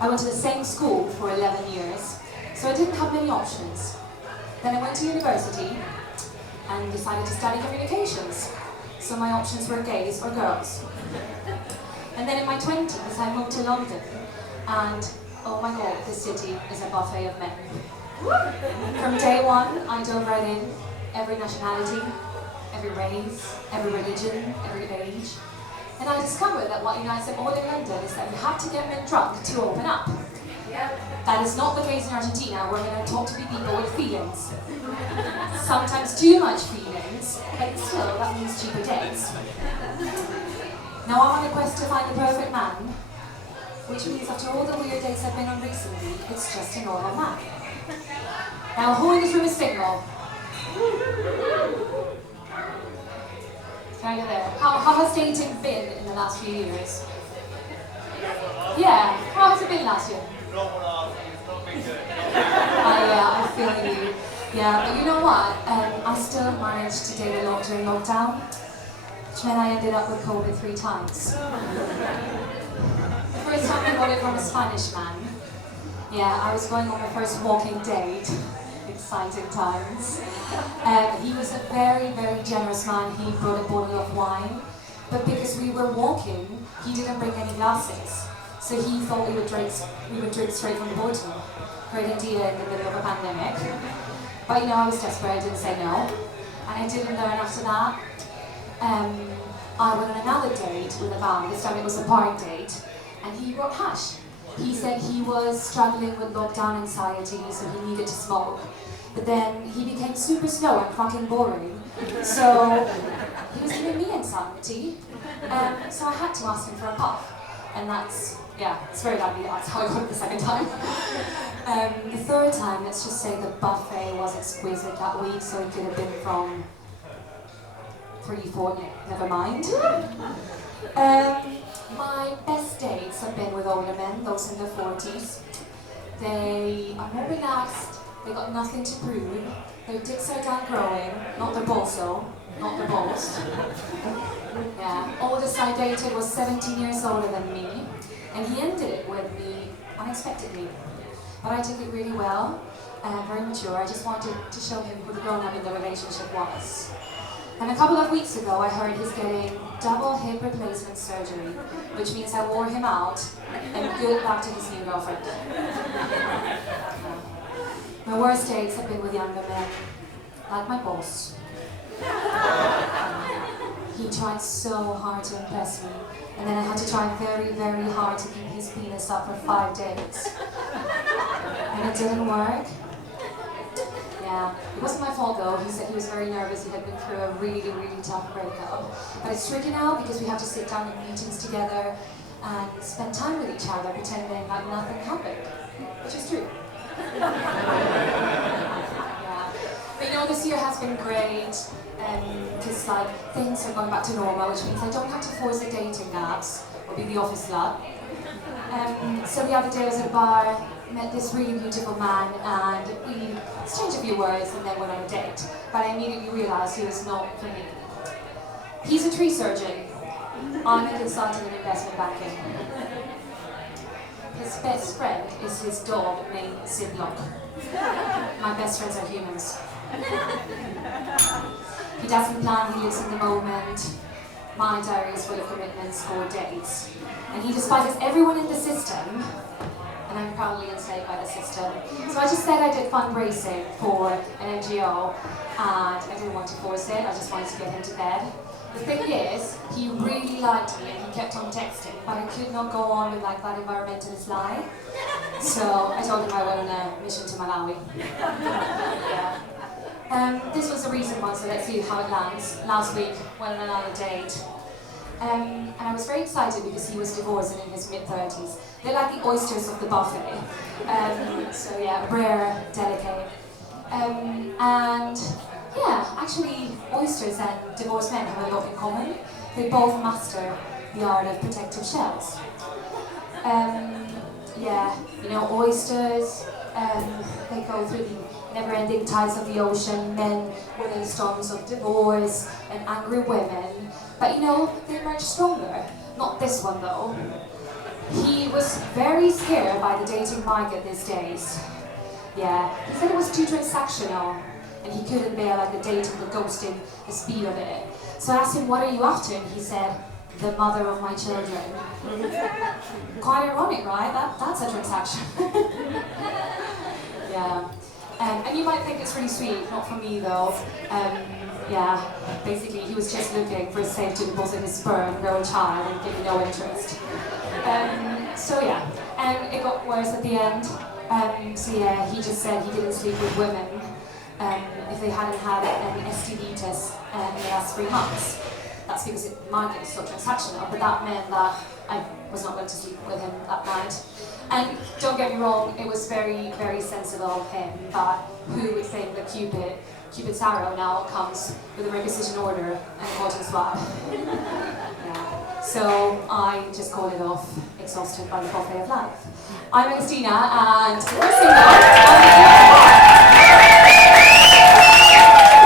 I went to the same school for 11 years, so I didn't have many options. Then I went to university and decided to study communications. So my options were gays or girls. And then in my 20s, I moved to London, and oh my god, this city is a buffet of men. From day one, I dove right in, every nationality, every race, every religion, every age. And I discovered that what unites them all in London is that you have to get men drunk to open up. That is not the case in Argentina, where men are taught to be people with feelings. Sometimes too much feelings, but still, that means cheaper dates. Now I'm on a quest to find the perfect man, which means after all the weird dates I've been on recently, it's just a normal man. Now, who in this room is single? Can I get there? How has dating been in the last few years? Yeah, how has it been last year? I feel you. Yeah, but you know what? I still managed to date a lot during lockdown, which meant I ended up with COVID 3 times. The first time I got it from a Spanish man. Yeah, I was going on my first walking date. Exciting times. He was a very, very generous man. He brought a bottle of wine, but because we were walking, he didn't bring any glasses. So he thought we would drink straight from the bottle. Great idea in the middle of a pandemic. But you know, I was desperate, I didn't say no. And I didn't learn after that. I went on another date with a man. This time it was a park date, and he brought hash. He said he was struggling with lockdown anxiety, so he needed to smoke. But then he became super slow and fucking boring. So he was giving me anxiety. So I had to ask him for a puff. And that's, yeah, it's very likely that's how I got it the second time. The third time, let's just say the buffet was exquisite that week, so it could have been from 3, 4, never mind. My best dates have been with older men, those in their 40s. They are more relaxed, they got nothing to prove, their dicks are down growing, not their balls though, not their balls. Yeah, oldest I dated was 17 years older than me, and he ended it with me unexpectedly. But I took it really well, very mature. I just wanted to show him who the grown-up in the relationship was. And a couple of weeks ago, I heard he's getting double hip replacement surgery, which means I wore him out, and good luck to his new girlfriend. My worst dates have been with younger men, like my boss. He tried so hard to impress me, and then I had to try very, very hard to keep his penis up for 5 days. And it didn't work. Yeah, it wasn't my fault though. He said he was very nervous. He had been through a really, really tough breakup. But it's tricky now because we have to sit down in meetings together and spend time with each other pretending like nothing happened, which is true. Yeah. But you know, this year has been great because like things are going back to normal, which means I don't have to force the dating apps or be the office slut. So the other day I was at a bar, met this really beautiful man, and we exchanged a few words and then went on a date. But I immediately realized he was not for me. He's a tree surgeon. I'm a consultant in investment banking. His best friend is his dog named Ziploc. My best friends are humans. He doesn't plan, he lives in the moment. My diary is full of commitments or dates. And he despises everyone in the system, and I'm proudly enslaved by the system. So I just said I did fundraising for an NGO, and I didn't want to force it, I just wanted to get him to bed. The thing is, he really liked me and he kept on texting, but I could not go on with like that environmentalist lie. So I told him I went on a mission to Malawi. Yeah. This was a recent one, so let's see how it lands. Last week, went on another date. And I was very excited because he was divorced and in his mid-30s. They're like the oysters of the buffet. So yeah, rare, delicate. And yeah, actually, oysters and divorced men have a lot in common. They both master the art of protective shells. Yeah, you know, oysters, they go through the never-ending tides of the ocean, men within storms of divorce and angry women. But you know, they emerge stronger. Not this one though. He was very scared by the dating market these days. Yeah, he said it was too transactional, and he couldn't bear like the dating, the ghosting, the speed of it. So I asked him, what are you after? And he said, the mother of my children. Quite ironic, right? That's a transaction. Yeah. And you might think it's really sweet, not for me though. Yeah, basically he was just looking for a safe to deposit his sperm, grow a child, and give me no interest. So yeah, and it got worse at the end. So yeah, he just said he didn't sleep with women if they hadn't had an STD test in the last 3 months. That's because the market is so transactional, but that meant that I was not going to sleep with him that night. And don't get me wrong, it was very, very sensible of him, but who would think that Cupid's arrow now comes with a requisition order and a cotton swab? Yeah. So I just called it off, exhausted by the buffet of life. I'm Augustina, and we're single.